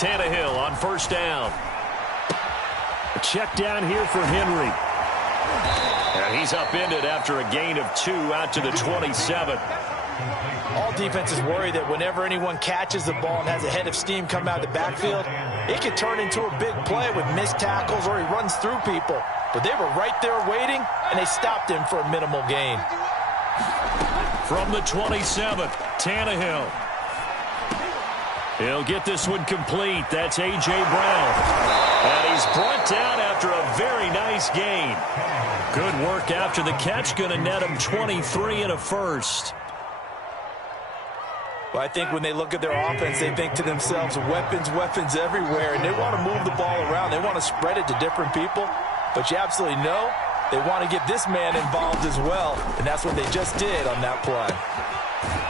Tannehill on first down. A check down here for Henry. And he's upended after a gain of 2 out to the 27. All defenses worry that whenever anyone catches the ball and has a head of steam come out of the backfield, it can turn into a big play with missed tackles or he runs through people. But they were right there waiting, and they stopped him for a minimal gain. From the 27, Tannehill. He'll get this one complete. That's A.J. Brown. And he's brought down after a very nice gain. Good work after the catch. Going to net him 23 and a first. Well, I think when they look at their offense, they think to themselves, weapons, weapons everywhere. And they want to move the ball around. They want to spread it to different people. But you absolutely know they want to get this man involved as well. And that's what they just did on that play.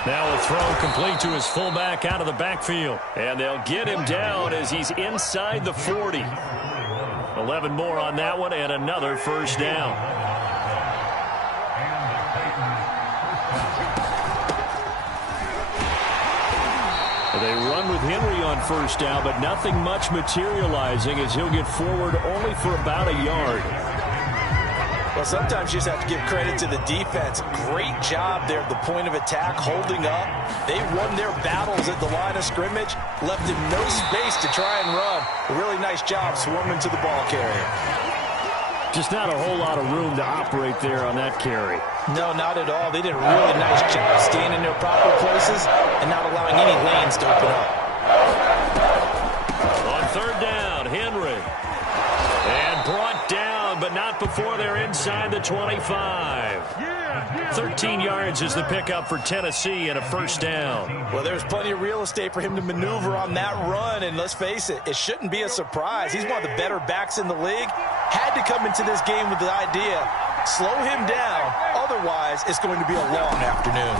Now a throw complete to his fullback out of the backfield. And they'll get him down as he's inside the 40. 11 more on that one and another first down. They run with Henry on first down, but nothing much materializing as he'll get forward only for about a yard. Well, sometimes you just have to give credit to the defense. Great job there at the point of attack, holding up. They won their battles at the line of scrimmage, left him no space to try and run. A really nice job swarming to the ball carrier. Just not a whole lot of room to operate there on that carry. No, not at all. They did a really nice job staying in their proper places and not allowing any lanes to open up. On third down, Henry. And brought down, but not before they're inside the 25. 13 yards is the pickup for Tennessee and a first down. Well, there's plenty of real estate for him to maneuver on that run, and let's face it, it shouldn't be a surprise. He's one of the better backs in the league. Had to come into this game with the idea, slow him down, otherwise it's going to be a long afternoon.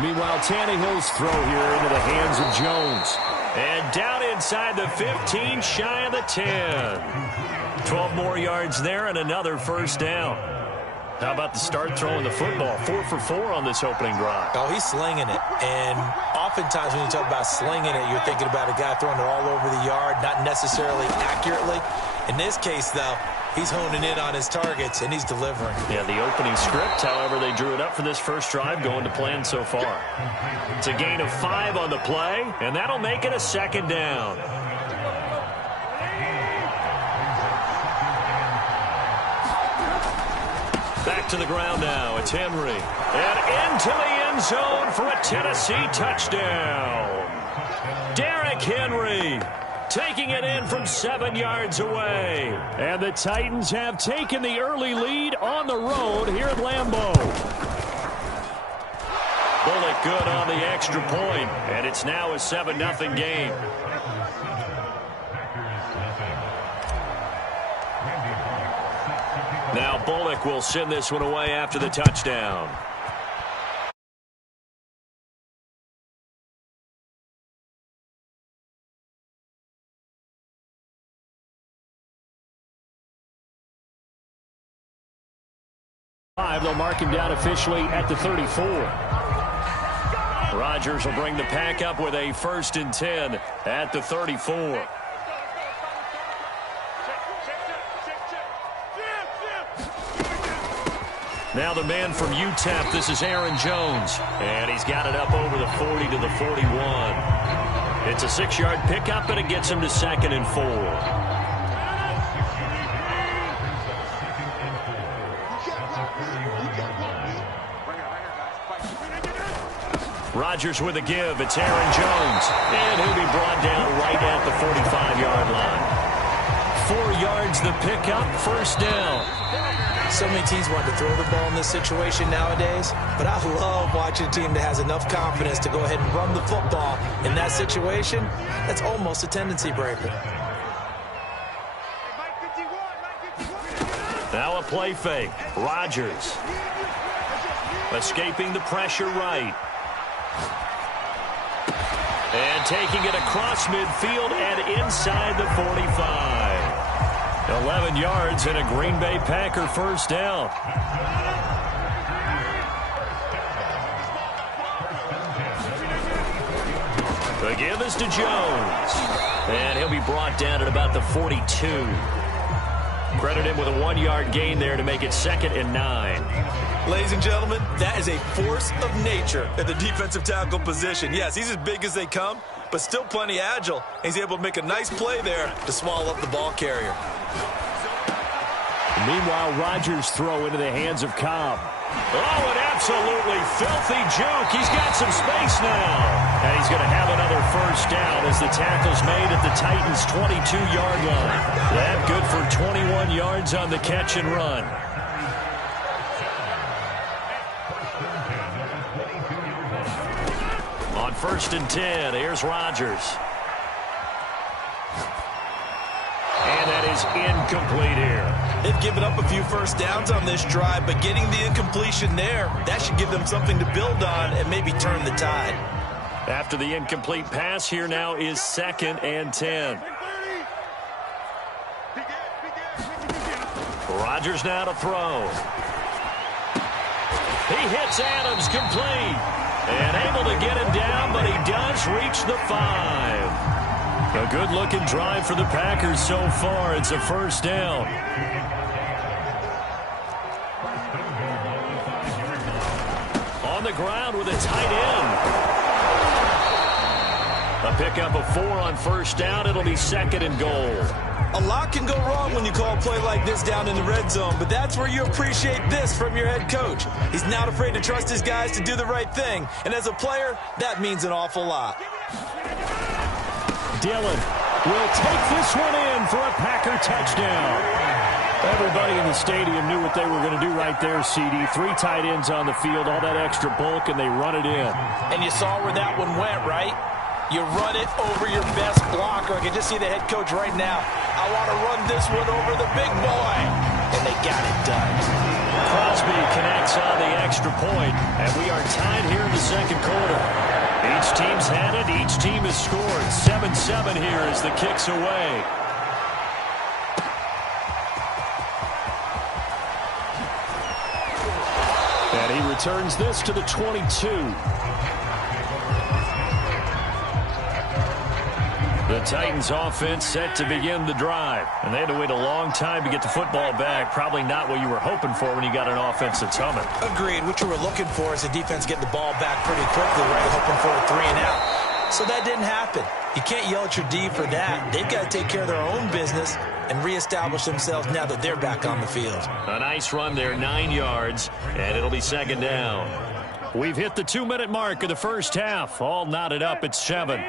Meanwhile, Tannehill's throw here into the hands of Jones. And down inside the 15, shy of the 10. 12 more yards there and another first down. How about the start throwing the football? 4 for 4 on this opening drive. Oh, he's slinging it. And oftentimes when you talk about slinging it, you're thinking about a guy throwing it all over the yard, not necessarily accurately. In this case, though, he's honing in on his targets, and he's delivering. Yeah, the opening script, however, they drew it up for this first drive going to plan so far. It's a gain of 5 on the play, and that'll make it a second down. Back to the ground now. It's Henry. And into the end zone for a Tennessee touchdown. Derrick Henry taking it in from 7 yards away. And the Titans have taken the early lead on the road here at Lambeau. Bullock good on the extra point, and it's now a 7-0 game. Now Bullock will send this one away after the touchdown. They'll mark him down officially at the 34. Rodgers will bring the pack up with a 1st and 10 at the 34. Now the man from UTEP, this is Aaron Jones. And he's got it up over the 40 to the 41. It's a 6-yard pickup, and it gets him to 2nd and 4. Rodgers with a give. It's Aaron Jones. And he'll be brought down right at the 45-yard line. 4 yards the pickup, 1st down. So many teams want to throw the ball in this situation nowadays, but I love watching a team that has enough confidence to go ahead and run the football. In that situation, that's almost a tendency breaker. Now a play fake. Rodgers escaping the pressure right. And taking it across midfield and inside the 45. 11 yards and a Green Bay Packer 1st down. The give is to Jones. And he'll be brought down at about the 42. Credit him with a 1-yard gain there to make it 2nd and 9. Ladies and gentlemen, that is a force of nature at the defensive tackle position. Yes, he's as big as they come, but still plenty agile. He's able to make a nice play there to swallow up the ball carrier. Meanwhile, Rodgers' throw into the hands of Cobb. Oh, an absolutely filthy juke. He's got some space now. And he's going to have another first down as the tackle's made at the Titans' 22-yard line. That good for 21 yards on the catch and run. On 1st and 10, here's Rodgers. And that is incomplete here. They've given up a few first downs on this drive, but getting the incompletion there, that should give them something to build on and maybe turn the tide. After the incomplete pass, here now is 2nd and 10. Rodgers now to throw. He hits Adams complete. And able to get him down, but he does reach the 5. A good-looking drive for the Packers so far. It's a first down. On the ground with a tight end. A pickup of 4 on first down. It'll be 2nd and goal. A lot can go wrong when you call a play like this down in the red zone, but that's where you appreciate this from your head coach. He's not afraid to trust his guys to do the right thing, and as a player, that means an awful lot. Dillon will take this one in for a Packer touchdown. Everybody in the stadium knew what they were going to do right there, CD. 3 tight ends on the field, all that extra bulk, and they run it in. And you saw where that one went, right? You run it over your best blocker. I can just see the head coach right now. I want to run this one over the big boy. And they got it done. Crosby connects on the extra point, and we are tied here in the second quarter. Each team's had it. Each team has scored. 7-7 here as the kick's away. And he returns this to the 22. The Titans offense set to begin the drive. And they had to wait a long time to get the football back. Probably not what you were hoping for when you got an offense that's humming. Agreed. What you were looking for is the defense getting the ball back pretty quickly, right? Hoping for a 3 and out. So that didn't happen. You can't yell at your D for that. They've got to take care of their own business and reestablish themselves now that they're back on the field. A nice run there, 9 yards, and it'll be 2nd down. We've hit the 2-minute mark of the first half. All knotted up at 7.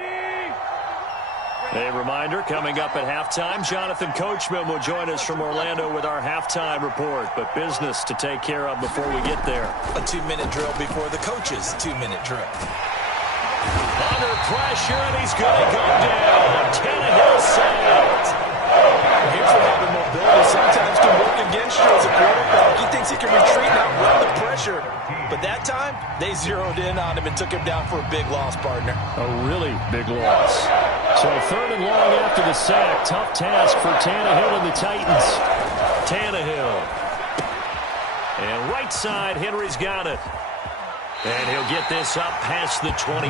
A reminder, coming up at halftime, Jonathan Coachman will join us from Orlando with our halftime report, but business to take care of before we get there. A 2-minute drill before the coach's 2-minute drill. Under pressure, and he's going to go down. Tannehill sacked. Here's what having mobility sometimes can work against you as a quarterback. He thinks he can retreat and outrun the pressure. But that time, they zeroed in on him and took him down for a big loss, partner. A really big loss. So 3rd and long after the sack. Tough task for Tannehill and the Titans. Tannehill. And right side, Henry's got it. And he'll get this up past the 25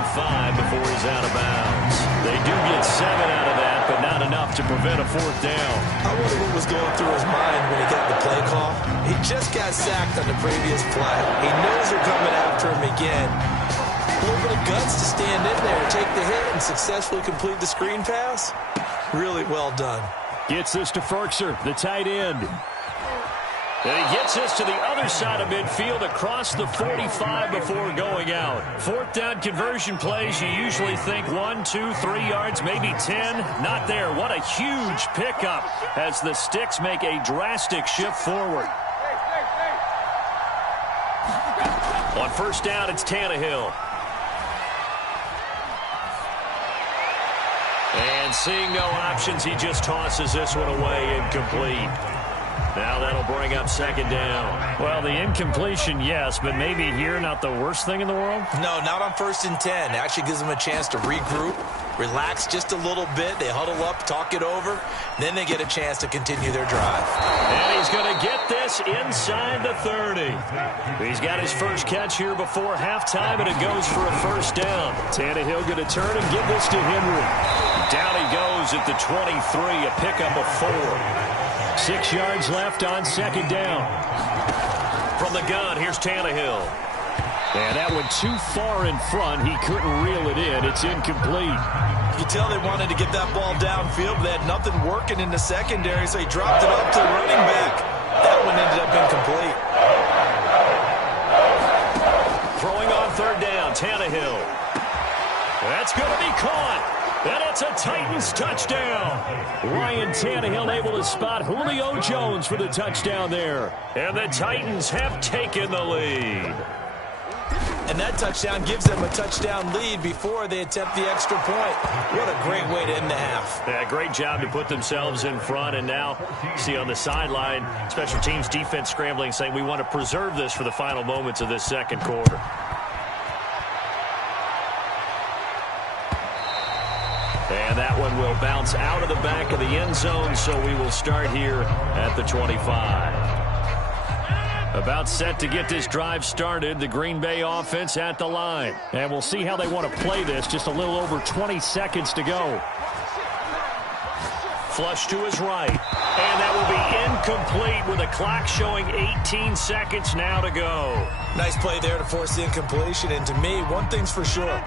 before he's out of bounds. They do get 7 out of that, but not enough to prevent a 4th down. I wonder what was going through his mind when he got the play call. He just got sacked on the previous play. He knows they're coming after him again. A little bit of guts to stand in there, take the hit, and successfully complete the screen pass. Really well done. Gets this to Ferkser, the tight end. And he gets this to the other side of midfield across the 45 before going out. 4th down conversion plays, you usually think 1, 2, 3 yards, maybe 10. Not there. What a huge pickup as the Sticks make a drastic shift forward. On 1st down, it's Tannehill. And seeing no options, he just tosses this one away, incomplete. Now that'll bring up 2nd down. Well, the incompletion, yes, but maybe here not the worst thing in the world? No, not on 1st and 10. It actually gives them a chance to regroup, relax just a little bit. They huddle up, talk it over. Then they get a chance to continue their drive. And he's going to get this inside the 30. He's got his first catch here before halftime, and it goes for a first down. Tannehill going to turn and give this to Henry. Down he goes at the 23, a pickup of 4. 6 yards left on second down. From the gun, here's Tannehill. And that one too far in front. He couldn't reel it in. It's incomplete. You can tell they wanted to get that ball downfield, but they had nothing working in the secondary, so he dropped it up to the running back. That one ended up incomplete. Throwing on third down, Tannehill. That's going to be caught. And it's a Titans touchdown. Ryan Tannehill able to spot Julio Jones for the touchdown there. And the Titans have taken the lead. And that touchdown gives them a touchdown lead before they attempt the extra point. What a great way to end the half. Yeah, great job to put themselves in front. And now, see on the sideline, special teams defense scrambling, saying we want to preserve this for the final moments of this second quarter. And that one will bounce out of the back of the end zone, so we will start here at the 25. About set to get this drive started, the Green Bay offense at the line. And we'll see how they want to play this. Just a little over 20 seconds to go. Flush to his right. And that will be incomplete with a clock showing 18 seconds now to go. Nice play there to force the incompletion. And to me, one thing's for sure.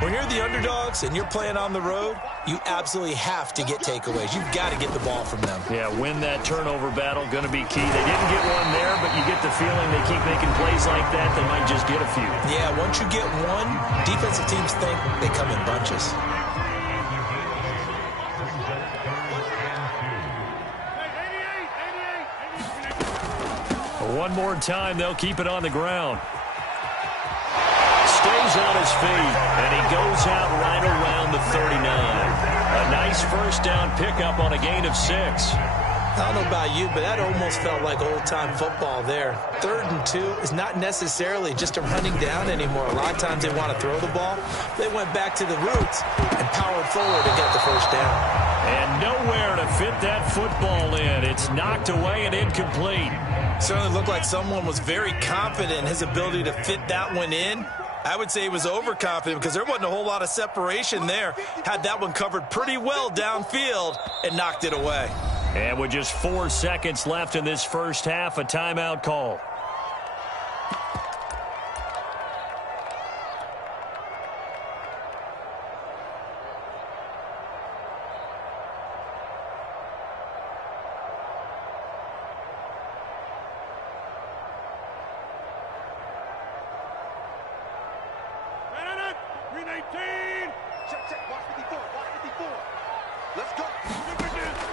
When you're the underdogs and you're playing on the road, you absolutely have to get takeaways. You've got to get the ball from them. Yeah, win that turnover battle, going to be key. They didn't get one there, but you get the feeling they keep making plays like that, they might just get a few. Yeah, once you get one, defensive teams think they come in bunches. One more time, they'll keep it on the ground. Stays on his feet, and he goes out right around the 39. A nice first down pickup on a gain of 6. I don't know about you, but that almost felt like old-time football there. 3rd and 2 is not necessarily just a running down anymore. A lot of times they want to throw the ball. They went back to the roots and powered forward to get the first down. And nowhere to fit that football in. It's knocked away and incomplete. Certainly looked like someone was very confident in his ability to fit that one in. I would say he was overconfident because there wasn't a whole lot of separation there. Had that one covered pretty well downfield and knocked it away. And with just 4 seconds left in this first half, a timeout call.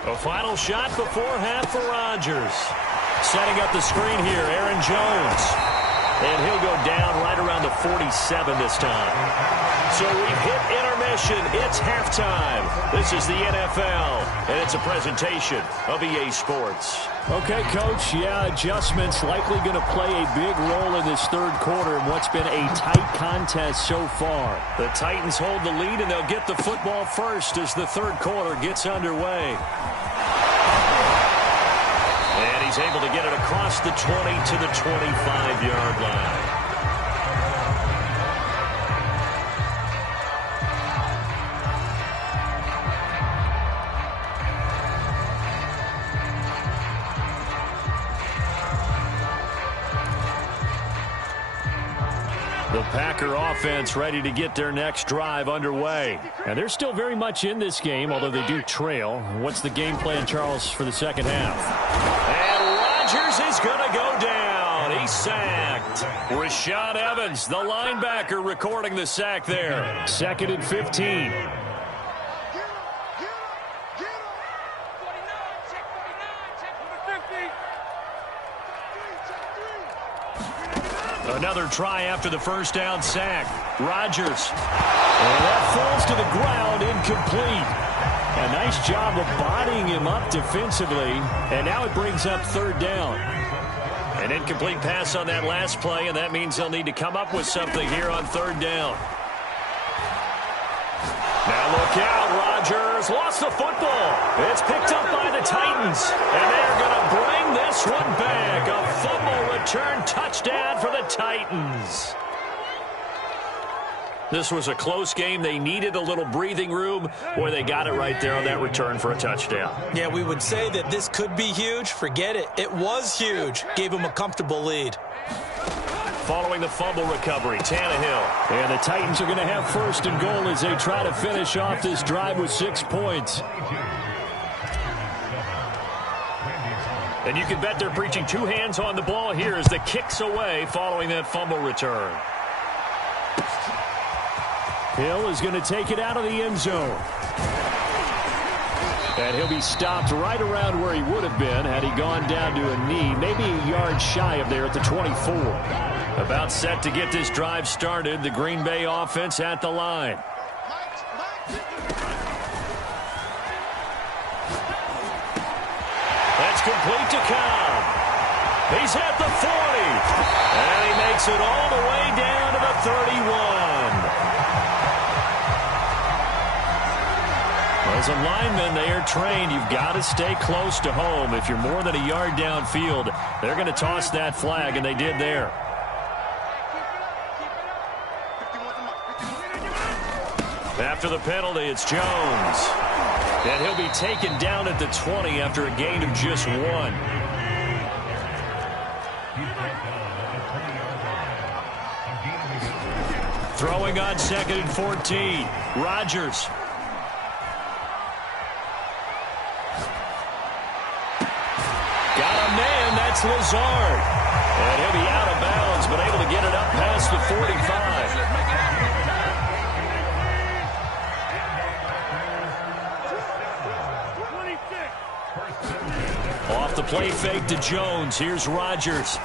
A final shot before half for Rodgers. Setting up the screen here, Aaron Jones. And he'll go down right around the 47 this time. So we've hit intermission. It's halftime. This is the NFL, and it's a presentation of EA Sports. Okay, Coach, yeah, adjustments likely going to play a big role in this third quarter in what's been a tight contest so far. The Titans hold the lead, and they'll get the football first as the third quarter gets underway. And he's able to get it across the 20 to the 25-yard line. The Packer offense ready to get their next drive underway. And they're still very much in this game, although they do trail. What's the game plan, Charles, for the second half? And Rodgers is going to go down. He's sacked. Rashad Evans, the linebacker, recording the sack there. 2nd and 15. Another try after the first down sack. Rodgers. And that falls to the ground, incomplete. A nice job of bodying him up defensively. And now it brings up third down. An incomplete pass on that last play, and that means they'll need to come up with something here on third down. Now look out, Rodgers lost the football. It's picked up by the Titans, and they're going to bring this one back. A fumble return touchdown for the Titans. This was a close game. They needed a little breathing room. Boy, they got it right there on that return for a touchdown. Yeah, we would say that this could be huge. Forget it. It was huge. Gave them a comfortable lead. Following the fumble recovery, Tannehill. And the Titans are going to have first and goal as they try to finish off this drive with 6 points. And you can bet they're preaching 2 hands on the ball here as the kick's away following that fumble return. Hill is going to take it out of the end zone. And he'll be stopped right around where he would have been had he gone down to a knee, maybe a yard shy of there at the 24. About set to get this drive started. The Green Bay offense at the line. That's complete to Cobb. He's at the 40. And he makes it all the way down to the 31. As a lineman, they are trained. You've got to stay close to home. If you're more than a yard downfield, they're going to toss that flag, and they did there. After the penalty, it's Jones. And he'll be taken down at the 20 after a gain of just 1. Throwing on 2nd and 14. Rodgers. Got a man, that's Lazard. And he'll be out of bounds, but able to get it up past the 45. Off the play fake to Jones. Here's Rodgers.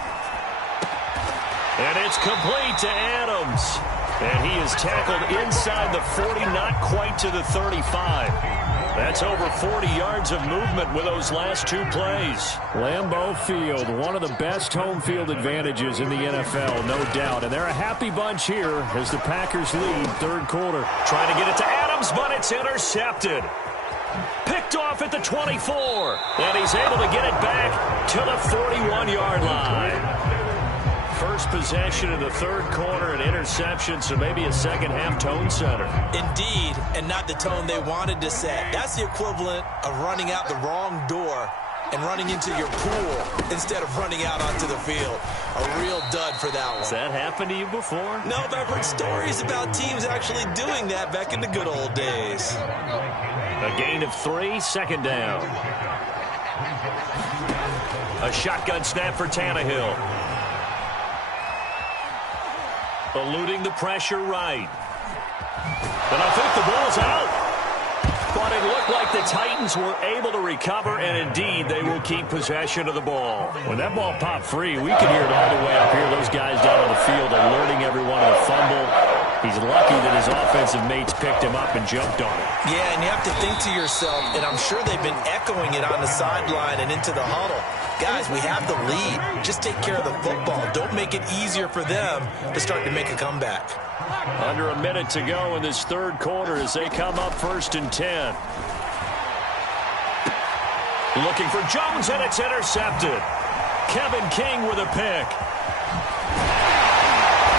And it's complete to Adams. And he is tackled inside the 40, not quite to the 35. That's over 40 yards of movement with those last 2 plays. Lambeau Field, one of the best home field advantages in the NFL, no doubt. And they're a happy bunch here as the Packers lead 3rd quarter. Trying to get it to Adams, but it's intercepted. Picked off at the 24. And he's able to get it back to the 41-yard line. First possession of the 3rd quarter, an interception, so maybe a second-half tone setter. Indeed, and not the tone they wanted to set. That's the equivalent of running out the wrong door and running into your pool instead of running out onto the field. A real dud for that one. Has that happened to you before? No, but I've heard stories about teams actually doing that back in the good old days. A gain of 3, 2nd down. A shotgun snap for Tannehill. Eluding the pressure right. And I think the ball's out. But it looked like the Titans were able to recover, and indeed, they will keep possession of the ball. When that ball popped free, we could hear it all the way up here. Those guys down on the field alerting everyone of the fumble. He's lucky that his offensive mates picked him up and jumped on it. Yeah, and you have to think to yourself, and I'm sure they've been echoing it on the sideline and into the huddle. Guys, we have the lead. Just take care of the football. Don't make it easier for them to start to make a comeback. Under a minute to go in this 3rd quarter as they come up 1st and 10. Looking for Jones, and it's intercepted. Kevin King with a pick.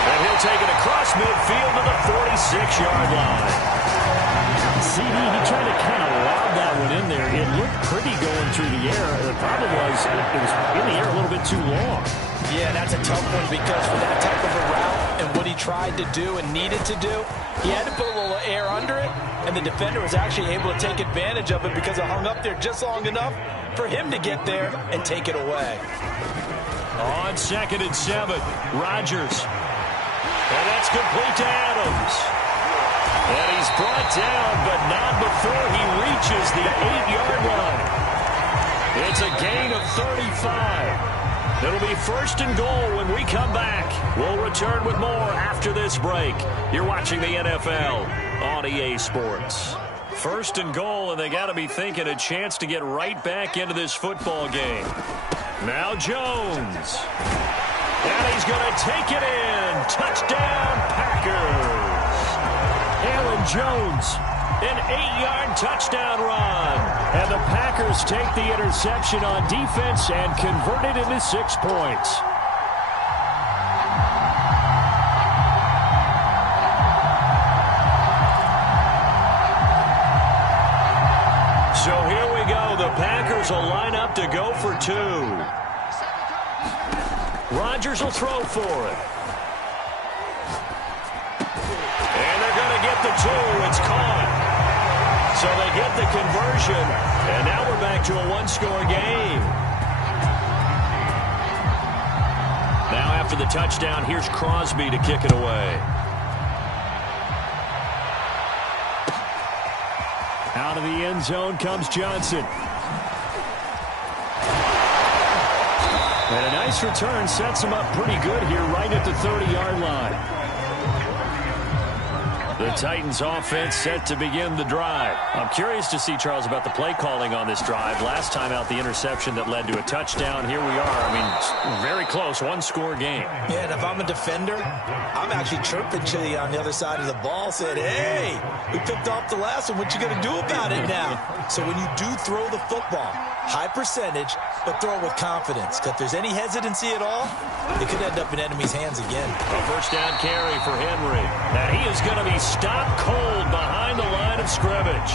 And he'll take it across midfield to the 46-yard line. CD, he tried to kind of lob that one in there. It looked pretty going through the air. The problem was it was in the air a little bit too long. Yeah, that's a tough one because for that type of a route and what he tried to do and needed to do, he had to put a little air under it, and the defender was actually able to take advantage of it because it hung up there just long enough for him to get there and take it away. On 2nd and 7, Rodgers. And that's complete to Adams. And he's brought down, but not before he reaches the 8-yard line. It's a gain of 35. It'll be 1st and goal when we come back. We'll return with more after this break. You're watching the NFL on EA Sports. 1st and goal, and they got to be thinking a chance to get right back into this football game. Now Jones. And he's going to take it in. Touchdown, Packers. Aaron Jones An 8-yard touchdown run. And the Packers take the interception on defense and convert it into 6 points. So here we go. The Packers will line up to go for 2. Rodgers will throw for it. And they're going to get the 2. It's caught. So they get the conversion. And now we're back to a 1-score game. Now after the touchdown, here's Crosby to kick it away. Out of the end zone comes Johnson. And a nice return sets him up pretty good here right at the 30-yard line. The Titans offense set to begin the drive. I'm curious to see, Charles, about the play calling on this drive. Last time out, the interception that led to a touchdown. Here we are. I mean, very close, 1-score game. Yeah, and if I'm a defender, I'm actually chirping to you on the other side of the ball, saying, hey, we picked off the last one. What you going to do about it now? So when you do throw the football, high percentage, but throw it with confidence. Because if there's any hesitancy at all, it could end up in enemy's hands again. A first down carry for Henry. And he is going to be stopped cold behind the line of scrimmage.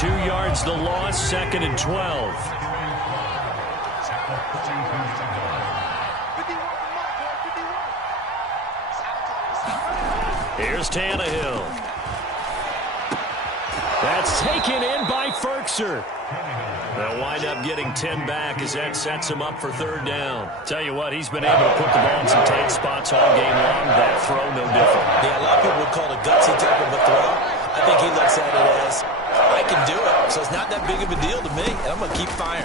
2 yards the loss, 2nd and 12. Here's Tannehill. That's taken in by Firkser. They'll wind up getting 10 back as that sets him up for 3rd down. Tell you what, he's been able to put the ball in some tight spots all game long. That throw, no different. Yeah, a lot of people would call it a gutsy type of a throw. I think he looks at it as, I can do it, so it's not that big of a deal to me, and I'm going to keep firing.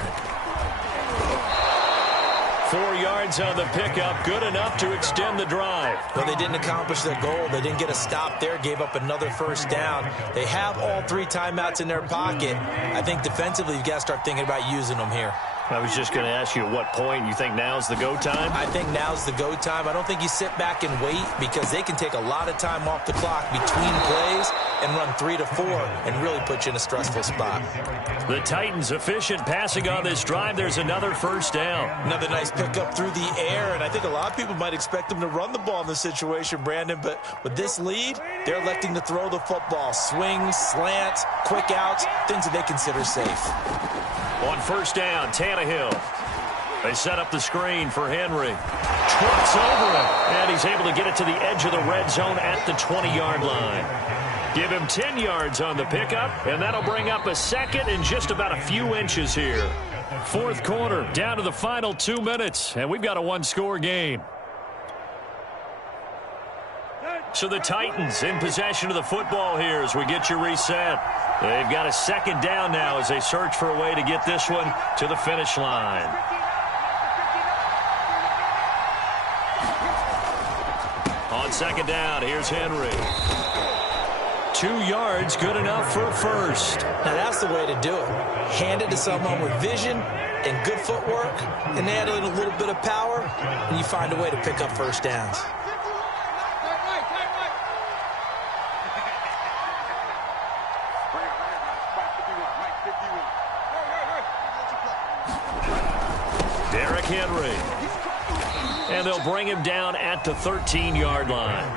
4 yards on the pickup, good enough to extend the drive. Well, they didn't accomplish their goal. They didn't get a stop there, gave up another first down. They have all 3 timeouts in their pocket. I think defensively, you've got to start thinking about using them here. I was just going to ask you at what point you think now's the go time? I think now's the go time. I don't think you sit back and wait because they can take a lot of time off the clock between plays and run 3 to 4 and really put you in a stressful spot. The Titans efficient passing on this drive. There's another first down. Another nice pickup through the air, and I think a lot of people might expect them to run the ball in this situation, Brandon, but with this lead, they're electing to throw the football. Swings, slants, quick outs, things that they consider safe. On first down, Tannehill. They set up the screen for Henry. Trots over him, and he's able to get it to the edge of the red zone at the 20-yard line. Give him 10 yards on the pickup, and that'll bring up a 2nd and just about a few inches here. 4th quarter, down to the final 2 minutes, and we've got a 1-score game. So the Titans in possession of the football here as we get you reset. They've got a 2nd down now as they search for a way to get this one to the finish line. On 2nd down, here's Henry. 2 yards, good enough for a first. Now that's the way to do it. Hand it to someone with vision and good footwork, and add in a little bit of power, and you find a way to pick up first downs. Derrick Henry. And they'll bring him down at the 13-yard line.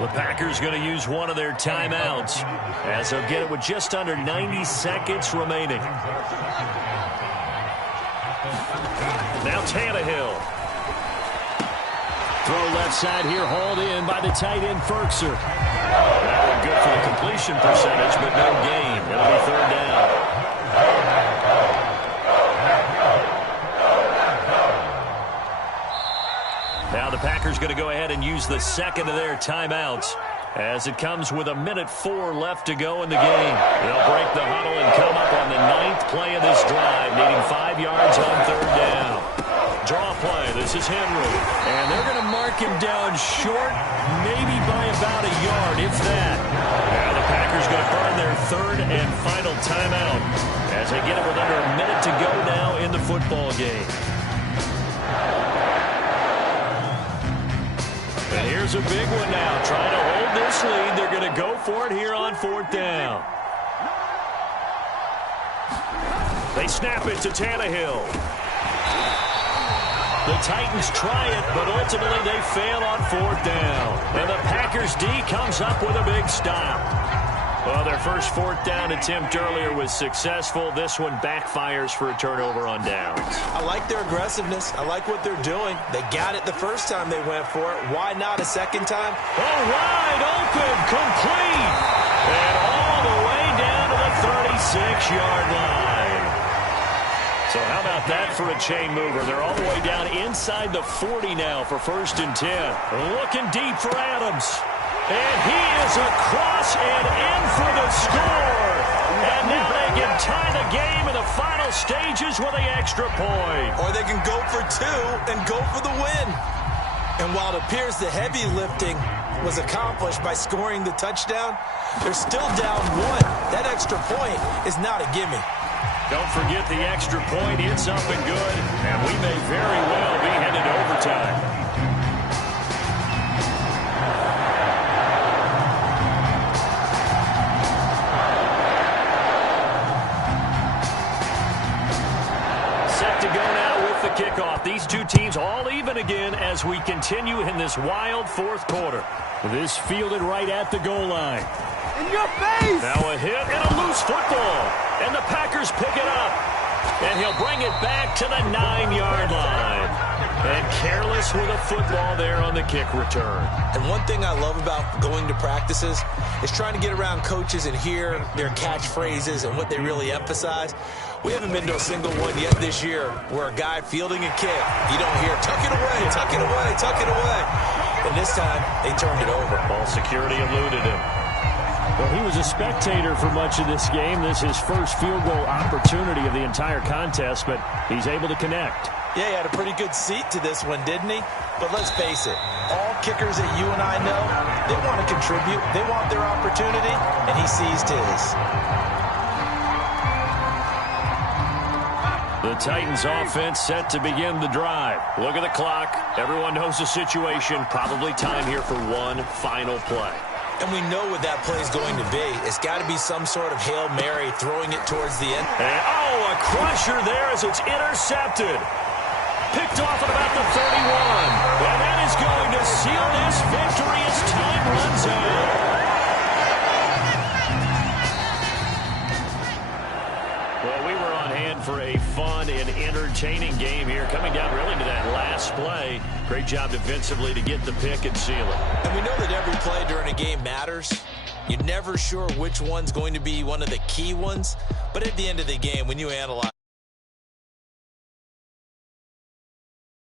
The Packers going to use one of their timeouts as they'll get it with just under 90 seconds remaining. Now Tannehill. Throw left side here, hauled in by the tight end Firkser. That one good for the completion percentage, but no gain. It'll be 3rd down. Now the Packers going to go ahead and use the 2nd of their timeouts as it comes with 1:04 left to go in the game. They'll break the huddle and come up on the 9th play of this drive, needing 5 yards on 3rd down. Draw play. This is Henry. And they're going to mark him down short, maybe by about a yard, if that. Now the Packers going to burn their 3rd and final timeout as they get it with under a minute to go now in the football game. And here's a big one now. Trying to hold this lead. They're going to go for it here on 4th down. They snap it to Tannehill. The Titans try it, but ultimately they fail on 4th down. And the Packers D comes up with a big stop. Well, their first 4th down attempt earlier was successful. This one backfires for a turnover on downs. I like their aggressiveness. I like what they're doing. They got it the first time they went for it. Why not a second time? Oh, wide open, complete. And all the way down to the 36-yard line. So how about that for a chain mover? They're all the way down inside the 40 now for 1st and 10. Looking deep for Adams. And he is across and in for the score. And now they can tie the game in the final stages with an extra point. Or they can go for 2 and go for the win. And while it appears the heavy lifting was accomplished by scoring the touchdown, they're still down 1. That extra point is not a gimme. Don't forget the extra point. It's up and good. And we may very well be headed to overtime. Kickoff. These two teams all even again as we continue in this wild 4th quarter. This fielded right at the goal line. In your face! Now a hit and a loose football. And the Packers pick it up. And he'll bring it back to the 9-yard line. And careless with a football there on the kick return. And one thing I love about going to practices is trying to get around coaches and hear their catchphrases and what they really emphasize. We haven't been to a single one yet this year where a guy fielding a kick, you don't hear, tuck it away, tuck it away, tuck it away. And this time, they turned it over. Ball security eluded him. Well, he was a spectator for much of this game. This is his first field goal opportunity of the entire contest, but he's able to connect. Yeah, he had a pretty good seat to this one, didn't he? But let's face it, all kickers that you and I know, they want to contribute. They want their opportunity, and he seized his. The Titans offense set to begin the drive. Look at the clock. Everyone knows the situation. Probably time here for one final play. And we know what that play is going to be. It's got to be some sort of Hail Mary throwing it towards the end. And, oh, a crusher there as it's intercepted. Picked off at about the 31. And that is going to seal this victory as time runs out. Well, we were on hand for a fun and entertaining game here, coming down really to that last play. Great job defensively to get the pick and seal it. And we know that every play during a game matters. You're never sure which one's going to be one of the key ones. But at the end of the game, when you analyze